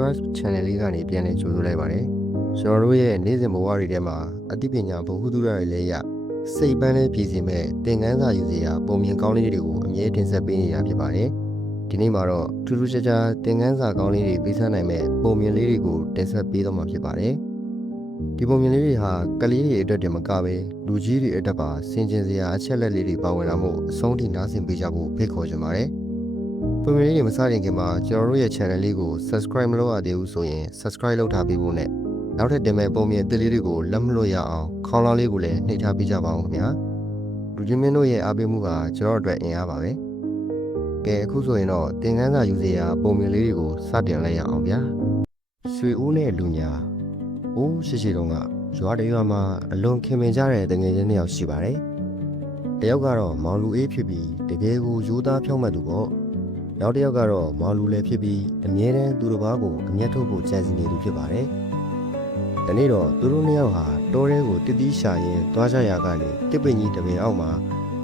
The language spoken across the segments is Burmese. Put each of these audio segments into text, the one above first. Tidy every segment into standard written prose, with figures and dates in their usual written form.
Universe Channel လေးကနေပြန်လည်ကြိုဆိုလိုက်ပါတယ်ကျွန်တော်တို့ရဲ့နေ့စဉ်ဘဝတွေထဲမှာအသိပညာဘ ഹു တုရတွေလည်းရစိတ်ပန်းလေးပြည်စီမဲ့သင်ခန်းစာယူစရာပုံမြင်ကောင်းလေးတွေကိုအမြဲတင်ဆက်ပေးနေတာဖြစ်ပါတယ်ဒီနေ့မှာတော့ထူးထူးခြားခြားသင်ခန်းစာကောင်းလေးတွေပေးစမ်းနိုင်မဲ့ပုံမြင်လေးတွေကိုတင်ဆက်ပေးတော့မှာဖြစ်ပါတယ်ဒီပုံမြင်လေးတွေဟာကလေးတွေအတွက်တည်းမကပဲလူကြီးတွေအတွက်ပါဆင်ခြင်စရာအချက်လက်လေးတွေပါဝင်လာမှုအဆုံးထိနားဆင်ပေးကြဖို့ဖိတ်ခေါ်ချင်ပါတယ်ပုံမြင်လေးတွေမစတင်ခင်မှာကျွန်တော်တို့ရဲ့ channel လေးကို subscribe မလုပ်ရသေးဘူးဆိုရင် subscribe လုပ်ထားပေးဖို့နဲ့နောက်ထပ်တင်မဲ့ပုံမြင်အသစ်လေးတွေကိုလက်မလွတ်ရအောင်ခေါင်းလောင်းလေးကိုလည်းနှိပ်ထားပေးကြပါဦးခင်ဗျာလူချင်းမင်းတို့ရဲ့အားပေးမှုကကျွန်တော်အတွက်အင်အားပါပဲကဲအခုဆိုရင်တော့သင်ခန်းစာယူစရာပုံမြင်လေးတွေကိုစတင်လိုက်ရအောင်ဗျာဆွေဦးနဲ့လူညာအိုးရှိတုန်းကရွာတရွာမှာအလွန်ခင်မင်ကြတဲ့တငယ်ချင်းတစ်ယောက်ရှိပါတယ်တယောက်ကတော့မောင်လူအေးဖြစ်ပြီးတကယ်ကိုရိုးသားဖြောင့်မတ်သူပေါ့နောက်တစ်ယောက်ကတော့မောင်လူလည်းဖြစ်ပြီးအမြဲတမ်းသူတစ်ပါးကိုအမျက်ထုတ်ဖို့ကြံစည်နေသူဖြစ်ပါတယ်။ဒီနေ့တော့သူတို့နှစ်ယောက်ဟာတောထဲကိုတစ်သီးရှာရင်းသွားကြရာကနေတစ်ပင်ကြီးတစ်ပင်အောက်မှာ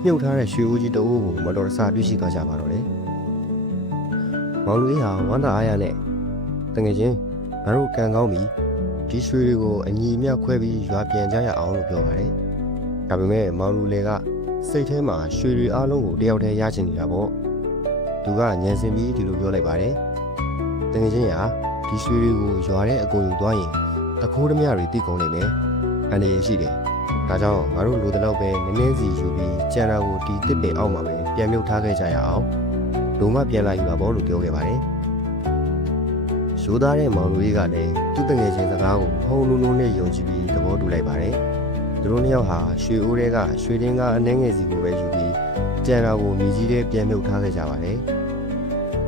မြုပ်ထားတဲ့ရွှေဦးကြီးတအိုးကိုမတော်တဆတွေ့ရှိသွားကြပါတော့တယ်။မောင်လူအေးဟာဝမ်းသာအားရနဲ့တကယ်ချင်းငါတို့ကံကောင်းပြီဒီရွှေတွေကိုအညီအမျှခွဲပြီးရွာပြန်ကြရအောင်လို့ပြောပါတယ်။ဒါပေမဲ့မောင်လူလေကစိတ်ထဲမှာရွှေတွေအားလုံးကိုတယောက်တည်းရချင်နေတာပေါ့။သူကညံစင်ပြီးဒီလိုပြောလိုက်ပါတယ်။တကယ်ချင်းရာဒီရွှေတွေကိုရွာတဲ့အကုန်ယူသွားရင်အခိုးဓမြတွေတိကုန်နေမယ်။အန္တရာယ်ရှိတယ်။ဒါကြောင့်ငါတို့လူတလောက်ပဲနည်းနည်းစီယူပြီးကြံတာကိုဒီတစ်ပင်အောက်မှာပဲပြန်မြုပ်ထားခဲ့ကြရအောင်။လုံမပြန်လာယူပါဘောလို့ပြောခဲ့ပါတယ်။ရိုးသားတဲ့မောင်လူကြီးကလည်းသူ့တငယ်ချင်းစကားကိုဟုံလုံးလုံးနဲ့ယုံကြည်ပြီးသဘောတူလိုက်ပါတယ်။သူတို့နှစ်ယောက်ဟာရွှေအိုးတွေကရွှေတင်းကအနှဲငယ်စီကိုပဲယူပြီးကြံတာကိုမြေကြီးထဲပြန်မြုပ်ထားခဲ့ကြပါတယ်။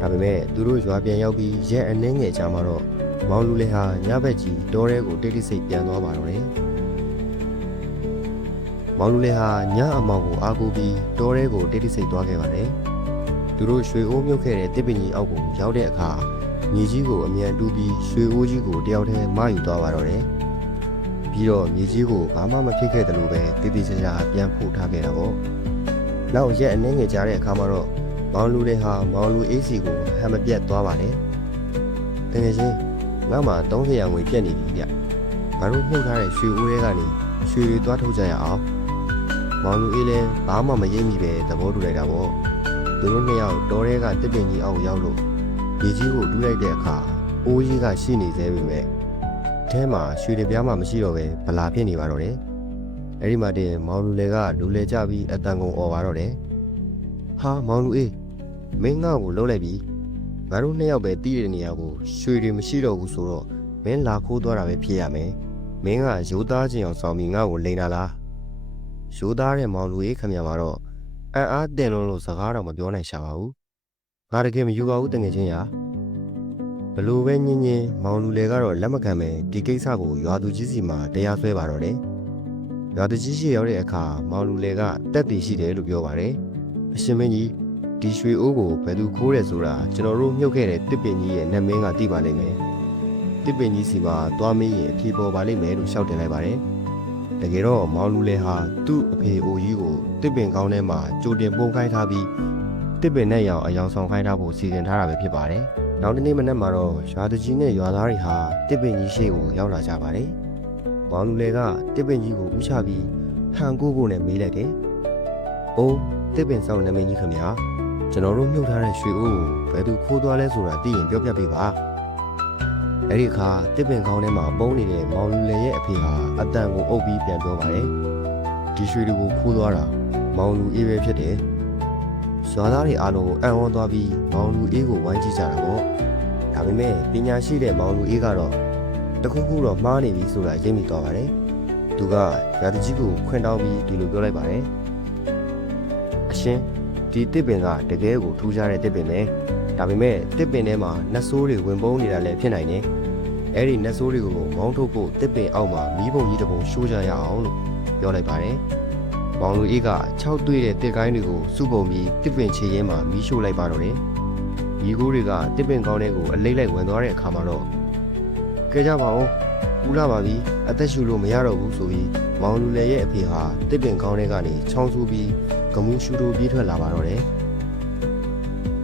ဒါပေမဲ့သူတို့ရွာပြန်ရောက်ပြီးရက်အနှဲငယ်ကြာမှတော့မောင်လူလေးဟာညဘက်ကြီးတောထဲကိုတိတ်တိတ်ဆိတ်ပြန်သွားပါတော့တယ်။မောင်လူလေးဟာညအမောင်ကိုအားကိုးပြီးတောထဲကိုတိတ်တိတ်ဆိတ်သွားခဲ့ပါတယ်။သူတို့ရွှေအိုးမြုပ်ခဲ့တဲ့တစ်ပင်ကြီးအောက်ကိုရောက်တဲ့အခါမြေကြီးကိုအမြန်တူးပြီးရွှေအိုးကြီးကိုတယောက်တည်းမယူသွားပါတော့တယ်။ပြီးတော့မြေကြီးကိုဘာမှမဖြစ်ခဲ့တယ်လို့ပဲတိတိကျကျပြန်ဖို့ထားခဲ့တာပေါ့။နောက်ရက်အနှဲငယ်ကြာတဲ့အခါမှာတော့မောင်လူလေးဟာမောင်လူအေးစီကိုဟန်မပြတ်သွားပါလေ။တကယ်ချင်းငါ့မှာ30ရာငွေပြတ်နေပြီဗျ။ငါတို့နှုတ်ထားတဲ့ရွှေအိုးတွေကနေရွှေတွေသွားထုတ်ကြရအောင်။မောင်လူအေးလည်းဘာမှမရိပ်မိပဲသဘောတူလိုက်တာပေါ့။သူတို့နှစ်ယောက်တောထဲကတစ်ပင်ကြီးအောက်ရောက်လို့မြေကြီးကိုတူးလိုက်တဲ့အခါအိုးကြီးကရှိနေသေးပေမဲ့အဲမှာရွှေတွေပြားမှမရှိတော့ပဲဗလာဖြစ်နေပါတော့တယ်။အဲဒီမှာတင်မောင်လူလေးကလူလေကြပြီးအတန်ကုန်អော်ပါတော့တယ်။ဟာမောင်လူအေးမင်းငါ့ကိုလှုပ်လိုက်ပြီငါတို့နှစ်ယောက်ပဲတီးတဲ့နေရာကိုရွှေတွေမရှိတော့ဘူးဆိုတော့မင်းလာခိုးသွားတာပဲဖြစ်ရမယ်မင်းကရိုးသားခြင်းအောင်ဆောင်ပြီးငါ့ကိုလိန်တာလားရိုးသားတဲ့မောင်လူအေးခမရမှာတော့အံ့အားတင်လို့စကားတော့မပြောနိုင်ရှာပါဘူးငါတကယ်မယူပါဘူးတကယ်ချင်းရာဘလို့ပဲညင်းညင်းမောင်လူလေကတော့လက်မခံပဲဒီကိစ္စကိုရွာသူကြီးစီမှာတရားစွဲပါတော့တယ်ရွာသူကြီးရှိရောက်တဲ့အခါမောင်လူလေကတက်တည်ရှိတယ်လို့ပြောပါတယ်အရှင်မင်းကြီးဒီရွှေအိုးကိုဘယ်သူခိုးတယ်ဆိုတာကျွန်တော်တို့မြုပ်ခဲ့တဲ့တစ်ပင်ကြီးရဲ့နာမည်ကသိပါလိမ့်မယ်တစ်ပင်ကြီးစီမှာသွားမင်းရင်အဖြေပေါ်ပါလိမ့်မယ်လို့ရှောက်တင်လိုက်ပါတယ်တကယ်တော့မောင်လူလေဟာသူ့အဖေအိုကြီးကိုတစ်ပင်ကောင်းထဲမှာကြိုတင်ပုံခိုင်းထားပြီးတစ်ပင်နဲ့ရောင်အယောင်ဆောင်ခိုင်းထားဖို့စီစဉ်ထားတာပဲဖြစ်ပါတယ်နောက်တစ်နေ့မနက်မှာတော့ရွာသူကြီးနဲ့ရွာသားတွေဟာတစ်ပင်ကြီးရှေ့ကိုရောက်လာကြပါတယ်မောင်လူလေကတစ်ပင်ကြီးကိုဥချပြီးဟန်ကိုဖို့နဲ့မေးလိုက်တယ်အိုးတစ်ပင်ဆောင်နာမည်ကြီးခင်ဗျာကျွန်တော်တို့မြုပ်ထားတဲ့ရွှေအိုးကိုဘယ်သူခိုးသွားလဲဆိုတာသိရင်ပြောပြပေးပါအဲ့ဒီအခါတစ်ပင်ကောင်းထဲမှာပုံနေတဲ့မောင်လူလေရဲ့အဖေဟာအတန်ကိုအုပ်ပြီးပြန်ပြောပါတယ်ဒီရွှေတွေကိုခိုးသွားတာမောင်လူအေးပဲဖြစ်တယ်ရွာသားတွေအားလုံးအံ့ဩသွားပြီးမောင်လူအေးကိုဝိုင်းကြည့်ကြတာပေါ့ဒါပေမဲ့ပညာရှိတဲ့မောင်လူအေးကတော့တခုခုတော့မှားနေပြီဆိုတာရိပ်မိသွားပါတယ်သူကရာတကြီးကိုခွင့်တောင်းပြီးဒီလိုပြောလိုက်ပါတယ်အရှင်ဒီတစ်ပင်ကတကယ်ကိုထူးခြားတဲ့တစ်ပင်ပဲဒါပေမဲ့တစ်ပင်ထဲမှာနတ်ဆိုးတွေဝင်ပုန်းနေတာလည်းဖြစ်နိုင်တယ်အဲ့ဒီနတ်ဆိုးတွေကိုမောင်းထုတ်ဖို့တစ်ပင်အောက်မှာမီးပုံကြီးတစ်ပုံရှိုးကြရအောင်လို့ပြောလိုက်ပါတယ်မောင်လူအေးက6တွေ့တဲ့တစ်ကိုင်းတွေကိုစုပုံပြီးတစ်ပင်ချေရင်းမှာမီးရှို့လိုက်ပါတော့တယ်မိခိုးတွေကတစ်ပင်ကောင်းတဲ့ကိုအလိမ့်လိုက်ဝင်သွားတဲ့အခါမှာတော့ကဲကြပါဦးဦးလာပါပြီအသက်ရှူလို့မရတော့ဘူးဆိုပြီးမောင်လူလေရဲ့အဖေဟာတစ်ပင်ကောင်းတဲ့ကနေချောင်းဆူပြီးဂမူရှူတိုပြေးထွက်လာပါတော့တယ်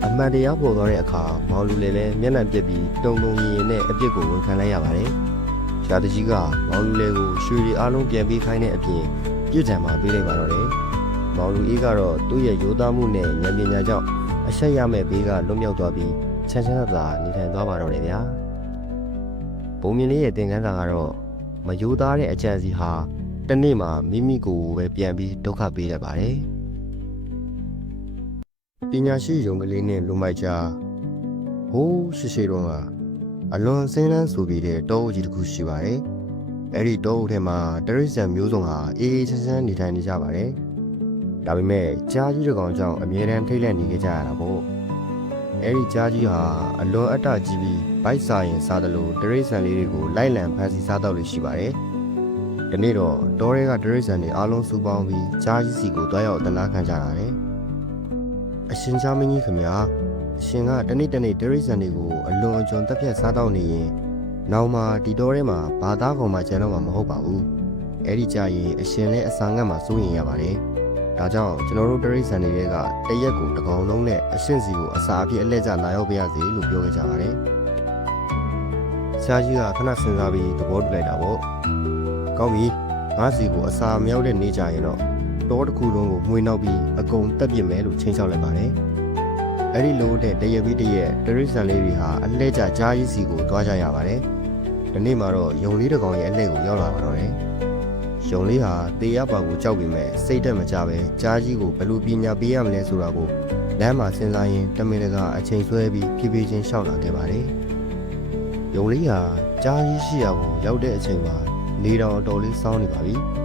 အမှန်တရားပေါ်သွားတဲ့အခါမောင်လူလည်းမျက်နှာပြက်ပြီးတုံရင်နဲ့အပြစ်ကိုဝန်ခံလိုက်ရပါတယ်။ရာတကြီးကမောင်လူလည်းကိုရွှေရီအားလုံးပြန်ပေးခိုင်းတဲ့အပြင်ပြစ်ဒဏ်မှာပေးလိုက်ပါတော့တယ်။မောင်လူအေးကတော့သူ့ရဲ့ရိုးသားမှုနဲ့ဉာဏ်ပညာကြောင့်အဆက်ရမဲ့ဘေးကလွတ်မြောက်သွားပြီးချမ်းချမ်းသာသာနေထိုင်သွားပါတော့တယ်ဗျာ။ပုံမြင်လေးရဲ့သင်ခန်းစာကတော့မယိုးသားတဲ့အကြံစီဟာတနေ့မှာမိမိကိုယ်ပဲပြန်ပြီးဒုက္ခပေးတတ်ပါတယ်။ပညာရှိယုံကလေးနဲ့လူမိုက်ကြားဟိုးရှိတော့ကအလွန်စင်းလန်းဆိုပြီးတဲ့တောအုပ်ကြီးတစ်ခုရှိပါတယ်။အဲ့ဒီတောအုပ်ထဲမှာတရိษံမျိုးစုံဟာအေးအေးချမ်းချမ်းနေထိုင်နေကြပါတယ်။ဒါပေမဲ့ကြားကြီးတစ်ကောင်ကြောင့်အမြဲတမ်းထိတ်လန့်နေကြရတာပေါ့။အဲ့ဒီကြားကြီးဟာအလွန်အတ္တကြီးပြီးဗိုက်စာရင်စားတယ်လို့တရိษံလေးတွေကိုလိုက်လံဖမ်းဆီးစားတော့လို့ရှိပါတယ်။ဒီနေ့တော့တောထဲကတရိษံတွေအားလုံးစုပေါင်းပြီးကြားကြီးစီကိုတွားရောက်တနာခံကြရတယ်။အရှင်ချာမင်းကြီးခင်ဗျာအရှင်ကတနေ့တနေ့တရိษံတွေကိုအလွန်အကျွံတက်ဖြတ်စားတော့နေရင်နောက်မှဒီတောထဲမှာဘာသားကောင်မှကျန်တော့မှာမဟုတ်ပါဘူး။အဲ့ဒီကြရင်အရှင်လည်းအစာငတ်မှာစိုးရင်ရပါတယ်။ဒါကြောင့်ကျွန်တော်တို့တရိษံတွေကတရက်ကိုတစ်ကောင်လုံးနဲ့အရှင်စီကိုအစာအဖြစ်အလှည့်ကျလာရောက်ပေးရစေလို့ပြောခဲ့ကြပါတယ်။ဆရာကြီးကခဏစဉ်းစားပြီးသဘောတူလိုက်တာပေါ့။ကောင်းပြီငါစီကိုအစာမြောက်တဲ့နေကြရင်တော့တောတစ်ခုလုံးကိုမှွေနှောက်ပြီးအကုန်တက်ပြစ်မယ်လို့ချိန်ချောက်လိုက်ပါတယ်။အဲ့ဒီလိုတဲ့တရက်ပြီးတရက်တရိษံလေးတွေဟာအလှည့်ကျကြားကြီးစီကိုတွားကြရပါတယ်။ဒီနေ့မှာတော့ယုံလေးတစ်ကောင်ရဲ့အလှည့်ကိုရောက်လာပါတော့တယ်။ယုံလေးဟာတေးရပါကိုကြောက်ပြီးမဲ့စိတ်တက်မကြပဲကြားကြီးကိုဘယ်လိုပညာပေးရမလဲဆိုတာကိုလမ်းမှာစဉ်းစားရင်းတမင်တကာအချိန်ဆွဲပြီးဖြည်းဖြည်းချင်းရှောက်လာခဲ့ပါတယ်။ယုံလေးဟာကြားကြီးရှိရာကိုရောက်တဲ့အချိန်မှာနေတော်တော်လေးစောင်းနေပါပြီ။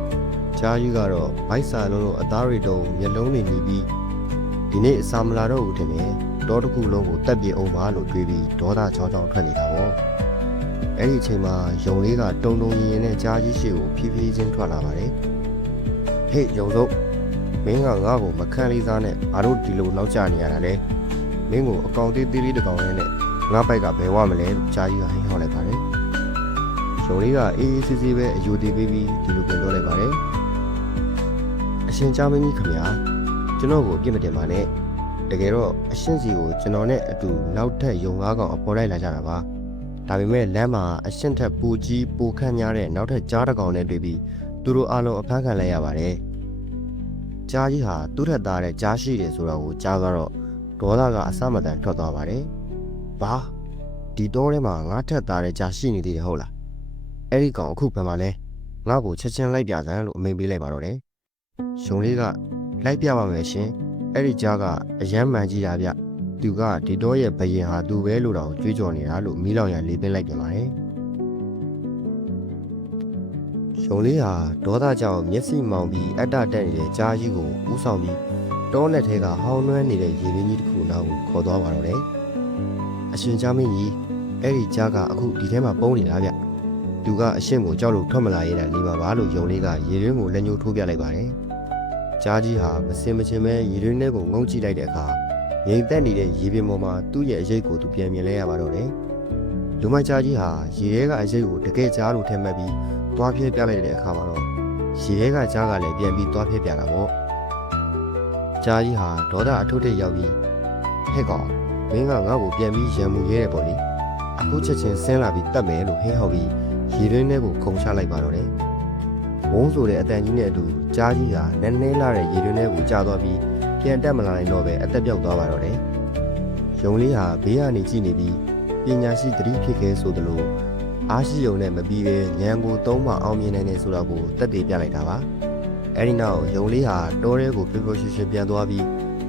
ကြားကြီးကတော့ဗိုက်စာလုံးလို့အသားတွေတုံမျက်လုံးတွေနီးပြီးဒီနေ့အစာမလာတော့ဘူးထင်တယ်တောတစ်ခုလုံးကိုတက်ပြေအောင်ပါလို့တွေးပြီးဒေါသချောင်းချောင်းထွက်နေတာပေါ့အဲ့ဒီအချိန်မှာယုံလေးကတုံရင်နဲ့ကြားကြီးရှိကိုဖြည်းဖြည်းချင်းထွက်လာပါတယ်ဟေ့ယုံစုပ်မင်းကငါ့ကိုမခန့်လေးစားနဲ့ငါတို့ဒီလိုနောက်ကျနေရတာလေမင်းကိုအကောင်သေးသေးလေးတစ်ကောင်နဲ့ငါပိုက်ကဘယ်ဝမလဲလို့ကြားကြီးကဟင်းဟောက်လိုက်ပါတယ်ယုံလေးကအေးအေးဆေးဆေးပဲအယူတည်ပြီးဒီလိုပြောလိုက်ပါတယ်အရှင်ချာမင်းကြီးခင်ဗျာကျွန်တော်ကိုအပြစ်မတင်ပါနဲ့တကယ်တော့အရှင်စီကိုကျွန်တော်နဲ့အတူနောက်ထပ်ယုံ၅ကောင်အပေါ်လိုက်လာကြတာပါဒါပေမဲ့လမ်းမှာအရှင်ထက်ပူကြီးပူခန့်များတဲ့နောက်ထပ်ကြားတစ်ကောင်နဲ့တွေ့ပြီးသူတို့အားလုံးအဖမ်းခံလိုက်ရပါတယ်ကြားကြီးဟာသူ့ထက်သားတဲ့ကြားရှိတယ်ဆိုတော့ကိုကြားကတော့ဒေါသကအစမတန်ထွက်သွားပါတယ်ဘာဒီတောထဲမှာငါထက်သားတဲ့ကြားရှိနေသေးတယ်ဟုတ်လားအဲ့ဒီကောင်အခုဘယ်မှာလဲငါ့ကိုချက်ချင်းလိုက်ပြစမ်းလို့အမိန့်ပေးလိုက်ပါတော့တယ်ယုံလေးကလိုက်ပြပါမယ်ရှင်အဲ့ဒီကြားကအယမ်းမှန်ကြီးတာဗျသူကဒီတော့ရဲ့ဘယင်ဟာသူပဲလို့တော့ကြွေးကြော်နေတာလို့မီးလောင်ရလေးသိမ်းလိုက်ပြန်ပါတယ်ယုံလေးဟာဒေါသကြောင့်မျက်စိမှောင်ပြီးအတ္တတက်နေတဲ့ကြားကြီးကိုဥဆောင်ပြီးတောလက်ထဲကဟောင်းနှွမ်းနေတဲ့ရေရင်းကြီးတစ်ခုနောက်ကိုခေါ်သွားပါတော့တယ်အရှင်ချာမင်းကြီးအဲ့ဒီကြားကအခုဒီထဲမှာပုံနေတာဗျသူကအရှင်ကိုကြောက်လို့ထွက်မလာရတဲ့နေပါပါလို့ယုံလေးကရေရင်းကိုလက်ညှိုးထိုးပြလိုက်ပါတယ်ကြားကြီးဟာမစင်မချင်ပဲရေရင်းထဲကိုငုံကြည့်လိုက်တဲ့အခါငြိမ်သက်နေတဲ့ရေပြင်ပေါ်မှာသူ့ရဲ့အရေးကိုသူပြန်မြင်လဲရပါတော့တယ်လူမိုက်ကြားကြီးဟာရေထဲကအရေးကိုတကယ်ကြားလို့ထင်မှတ်ပြီးသွားပြဲပြလိုက်တဲ့အခါမှာတော့ရေထဲကကြားကလည်းပြန်ပြီးသွားပြဲပြတာပေါ့ကြားကြီးဟာဒေါသအထုထိပ်ရောက်ပြီးဟဲ့ကောင်မင်းကငါ့ကိုပြန်ပြီးရံမှုရဲတယ်ပေါ့လေအခုချက်ချင်းဆင်းလာပြီးတတ်မယ်လို့ဟင်းဟောက်ပြီးရေရင်းထဲကိုခုန်ချလိုက်ပါတော့တယ်ဝုန်းဆိုတဲ့အတန်ကြီးနဲ့အတူကြားကြီးဟာနည်းနည်းလာတဲ့ရေရင်းထဲကိုကျသွားပြီးပြန်တက်မလာနိုင်တော့ပဲအသက်ပြောက်သွားပါတော့တယ်ယုံလေးဟာဘေးကနေကြည့်နေပြီးပညာရှိသတိဖြစ်ခဲ့ဆိုသလိုအားရှိယုံနဲ့မပြီးပဲဉာဏ်ကိုသုံးမှအောင်မြင်နိုင်တယ်ဆိုတော့ကိုတက်တည်ပြလိုက်တာပါအဲဒီနောက်ယုံလေးဟာတောထဲကိုပျော်ပျော်ရွှင်ရွှင်ပြန်သွားပြီး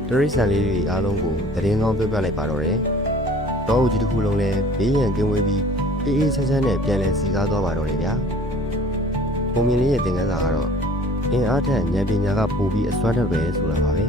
တရိษံလေးတွေအားလုံးကိုသတင်းကောင်းပြောပြလိုက်ပါတော့တယ်တောအုပ်ကြီးတစ်ခုလုံးလည်းဘေးရန်ကင်းဝေးပြီးအေးအေးချမ်းချမ်းနဲ့ပြန်လည်စီကားသွားပါတော့တယ်ဗျာပုံမြင်လေးရဲ့သင်ခန်းစာကတော့အင်အားထက်ဉာဏ်ပညာကပိုပြီးအစွမ်းထက်ပဲဆိုတာပါပဲ